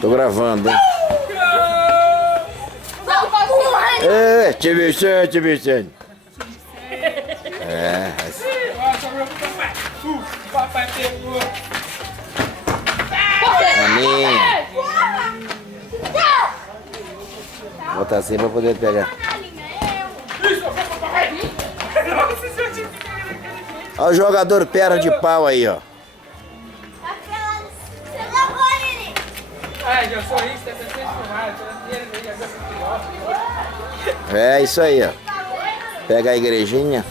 Tô gravando, hein? É, te Vicente. É. Papai pegou. Maninha. Botar assim pra poder pegar. Olha o jogador perna de pau aí, ó. Eu sou isso, tá sendo filmado. É isso aí, ó. Pega a igrejinha.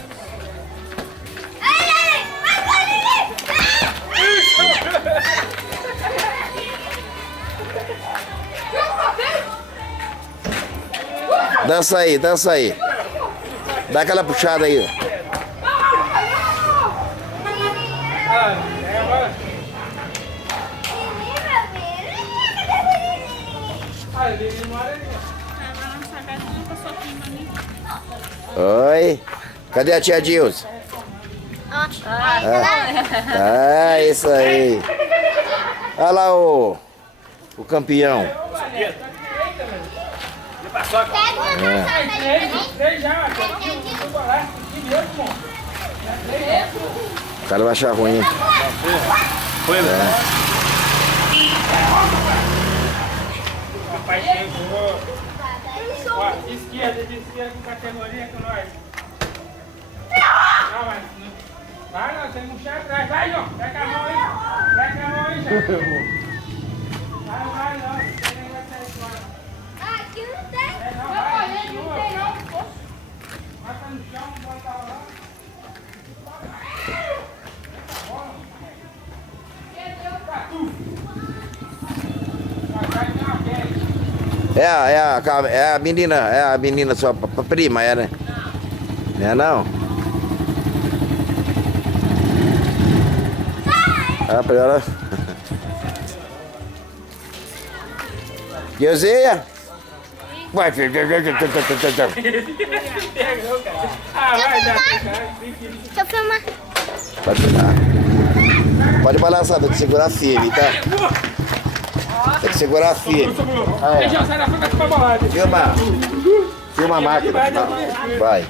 Dança aí, dança aí. Dá aquela puxada aí, ó. Oi. Cadê a tia Dilson? Ah, isso aí. Olha lá o campeão. O cara vai achar ruim. Foi, né? Papai chegou. Ó, de esquerda com categoria com nós. Não, mas não. Vai não, tem que puxar atrás. Vai, João. Pega a mão aí. Pega a mão aí, João. Vai, não. Aqui não tem. Não tem não. Bota no chão, bota lá. É a menina sua prima, é, né? Não é não? Ah, pra ela. Deusinha? Vai, filho. Deixa eu filmar. Pode filmar. Pode balançar, tem que segurar firme, tá? Tem que segurar firme. Aí, já sai da frente pra bolada. Filma a máquina. Vai.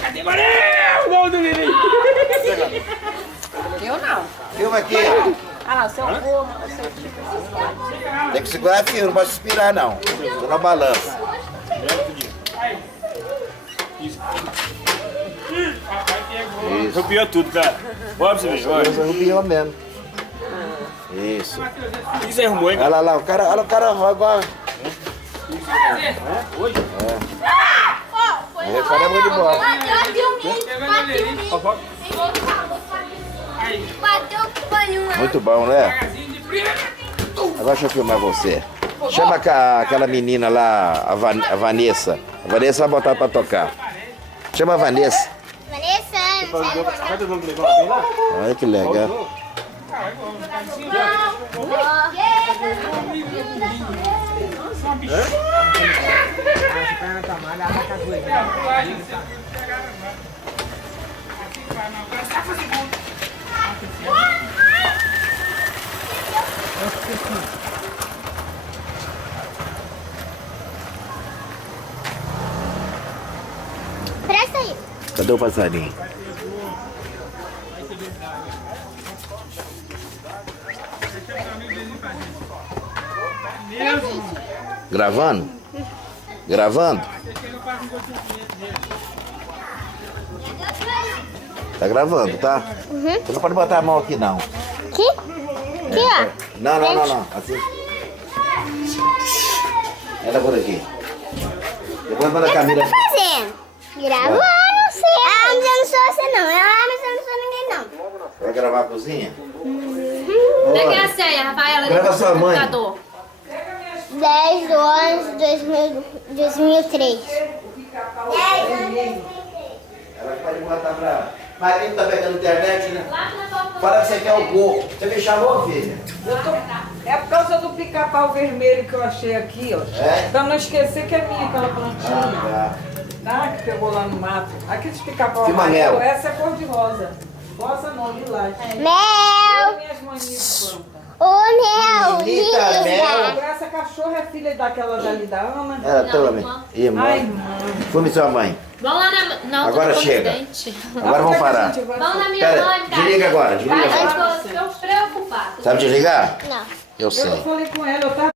Cadê o gol do Lili? Eu não. Filma aqui. Ah, seu vô, seu Tem que segurar firme, não pode suspirar não. Tô na balança. Papai pegou. Rupiou tudo, cara. Bora pra você ver, olha. Deus arrupiou mesmo. Isso. O que você arrumou, hein? Olha lá, o cara agora. O cara é bom de bola. Muito bom, né? Agora deixa eu filmar você. Chama aquela menina lá, a Vanessa. A Vanessa vai botar pra tocar. Chama a Vanessa. Vanessa. Cadê o nome do negócio lá? Olha que legal. Presta aí. Cadê o passarinho? Gravando? Gravando? Tá gravando, tá? Você não pode botar a mão aqui, não. Aqui? Aqui, ó. Não. Assim. Ela por aqui. Depois manda a Camila. O que você tá fazendo? Gravando, você. Ah, mas eu não sou você, não. Ah, mas eu não sou ninguém, não. Vai gravar a cozinha? Pega a senha, Rafaela, Grava do sua mãe. computador. 10 de 11 de 2003. Ela pode botar pra... Mas quem tá pegando internet, né? Fala que você quer o gol. Você me chamou, filha? É por causa do pica-pau vermelho que eu achei aqui, ó. É? Pra não esquecer que é minha aquela plantinha. Ah, Tá? Que pegou lá no mato. Aqueles pica-pau Filma amarelo, mel. essa é cor de rosa. Rosa não, lilás. Mel! Minhas manias de planta. Ô, mel! Bonita, Linda! mel. Graça Essa cachorra é filha daquela dali da Ama. Ela Não, também. irmã. Irmã. Ai, irmã. Fume sua mãe. Vamos lá na Agora outra chega. presidente. Agora vamos parar. Vamos na minha Pera, mãe, cara. desliga agora, desliga Vai, agora. eu tô preocupada. Sabe desligar? Não. Eu sei. Eu falei com ela, eu tava